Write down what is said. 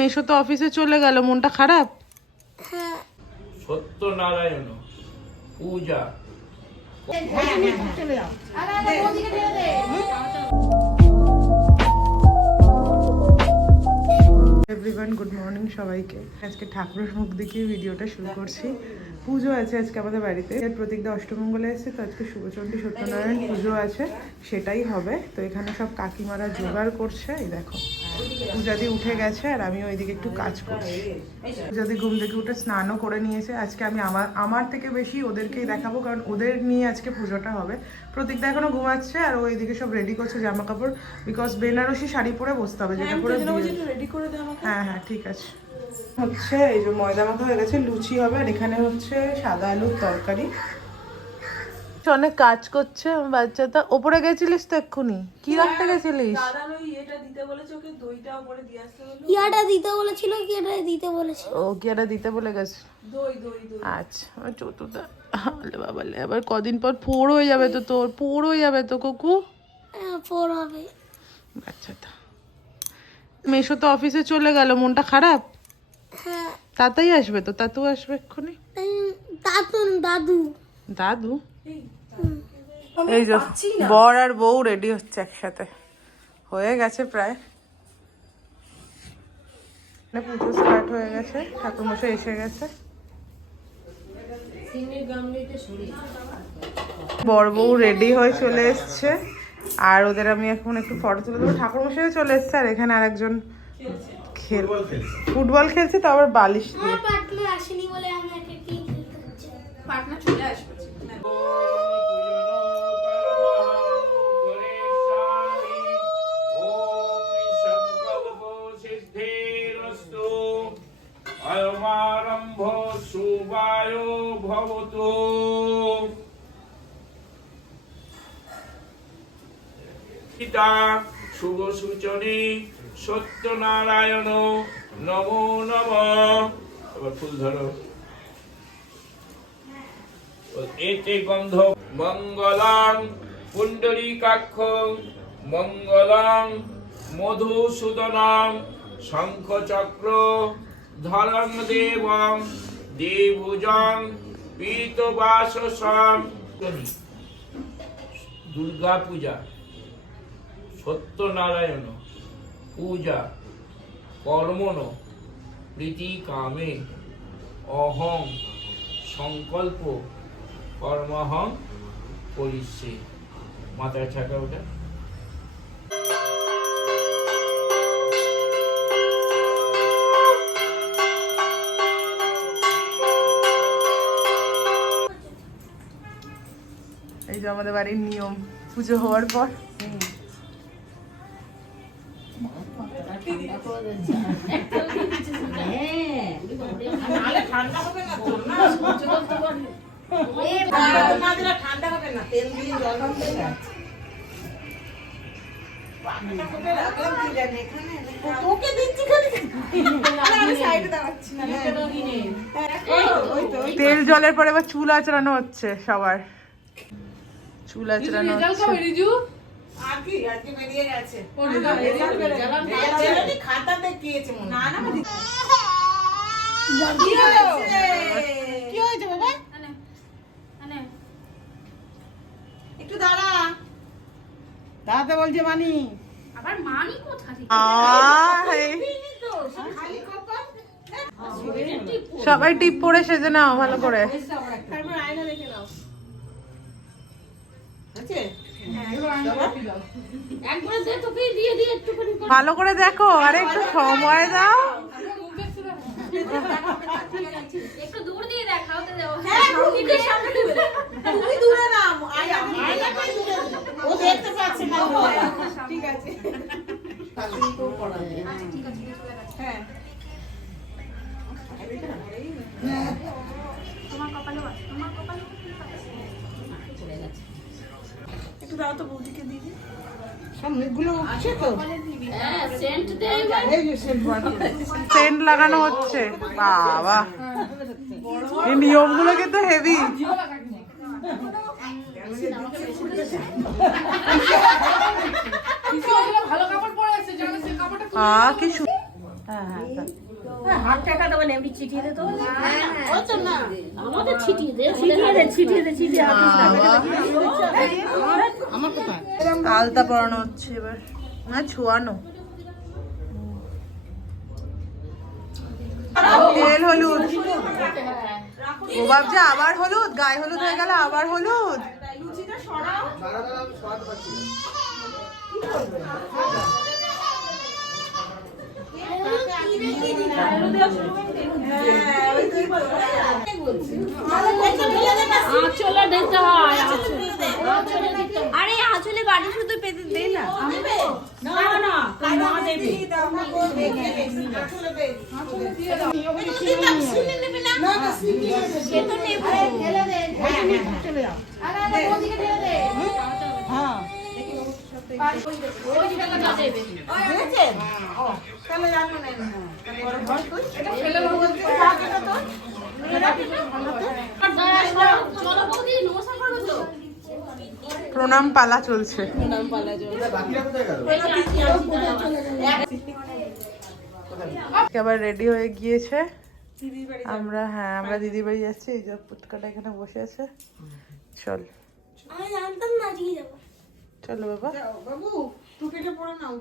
মেশো তো অফিসে চলে গেল মনটা খারাপ? Satyanarayan puja. Everyone good morning সবাইকে। আজকে ঠাকুরের মুখ দেখিয়ে ভিডিওটা শুরু করছি। পুজো আছে আজকে আমাদের বাড়িতে। এর প্রতীকদা অষ্টমঙ্গলে এসেছে তো আজকে শুভচণ্ডী সত্যনারায়ণ পুজো আছে সেটাই হবে। তো এখানে সব কাকিমারা জোগাড় করছে এই দেখো। পূজাদি উঠে গেছে আর আমি ওইদিকে একটু কাজ করছি। পূজাদি ঘুম থেকে উঠে স্নানও করে নিয়েছে। আজকে আমি আমার আমার থেকে বেশি ওদেরকেই দেখাবো কারণ ওদের নিয়ে আজকে পুজোটা হবে। প্রতীকদা এখনও ঘুমাচ্ছে আর ওই দিকে সব রেডি করছে জামা কাপড় বিকজ বেনারসি শাড়ি পরে বসতে হবে যেটা পরে রেডি করে দে হ্যাঁ হ্যাঁ ঠিক আছে। হচ্ছে এই যে ময়দা মতো হয়ে গেছে লুচি হবে আর এখানে হচ্ছে সাদা আলুর তরকারি। অনেক কাজ করছে বাচ্চাটা। ওপরে গেছিলিস তো এক্ষুনি? কি রাখতে গেছিলিস দিতে ইয়াটা দিতে বলেছিল কি এটা দিতে বলেছিল। ও কি একটা দিতে বলে গেছে। দই দই দই। আচ্ছা চতুর্থ। আলে আবার কদিন পর ফোর হয়ে যাবে তো তোর ফোর হয়ে যাবে তো কুকু? হ্যাঁ, পর হবে। বাচ্চাটা। মেশো তো অফিসে চলে গেল মনটা খারাপ? হ্যাঁ তাতাই আসবে তো তাতু আসবে এক্ষুনি? দাদু দাদু। দাদু? এই যে বর আর বউ রেডি হচ্ছে একসাথে। হয়ে গেছে প্রায়। মানে পুজো স্টার্ট হয়ে গেছে ঠাকুরমশাই এসে গেছে। বর বউ রেডি হয়ে চলে এসছে। আর ওদের আমি এখন একটু ফটো তুলে দেবো। ঠাকুরমশাই চলে এসছে আর এখানে আরেকজন খেল ফুটবল খেলছে। তো আবার বালিশ দিয়ে। আসেনি বলে আমাকে কি খেলতে হচ্ছে? শুভায় ভবতু পিতা শুভ সূচনে সত্যনারায়ণ নমো নম। এবার ফুল ধরো। এতে গন্ধ মঙ্গলং পুণ্ডরীকাক্ষ, মঙ্গলং মধুসূদনং শঙ্খচক্র ধরং দেবং দেবুজং পীতবাসসং দুর্গা পূজা সত্যনারায়ণ। পূজা কর্মণ প্রীতি কামে অহং সংকল্প কর্মহং করিষ্যে মাথায় ঠাকা ওটা। এই যে আমাদের বাড়ির নিয়ম পুজো হওয়ার পর। ঠান্ডা হবে না তেল না জলের পরে এবার চুল আচড়ানো হচ্ছে সবার। চুল আচড়ানো হচ্ছে। খাতা দেখিয়েছে না না। কি হয়েছে বাবা একটু দাঁড়া দাঁড়াতে বলছে মানি খালি কপাল সবাই টিপ পরে সেজে নাও ভালো করে। তারপর আয়না দেখে নাও ভালো করে দেখো আরে একটু সময় দাও। হ্যাঁ তুমি সামনে দিবে তুমি দূরে না ও দেখতে পাচ্ছে না। ঠিক আছে। হ্যাঁ সেন্ট সেন্ট লাগানো হচ্ছে। বাবা। এই নিয়মগুলো কিন্তু হেভি আহ কি সু- হাত টাকা এমনি চিঠিয়ে দে তো। ও তো ছিটিয়ে দে ছিটিয়ে দে ছিটিয়ে দে ছিটিয়ে আলতা পরানো হচ্ছে এবার। না, ছোয়ানো। তেল, হলুদ। ও বাবজা আবার হলুদ, গায়ে হলুদ হয়ে গেল আবার হলুদ। আঁচলে দিতে হয় আরে আঁচলে বাড়ি শুধু পেতে দে না। না না তোর দেবে। সে তো নেব চলো বৌদি প্রণাম পালা চলছে। আজকে আবার রেডি হয়ে গিয়েছে। আমরা হ্যাঁ আমরা দিদি বাড়ি যাচ্ছি, এই যে পুচকাটা এখানে বসে আছে। চল। আমি জানতাম না যাব। চলো বাবা। বাবু টুপিটা পরে নাও।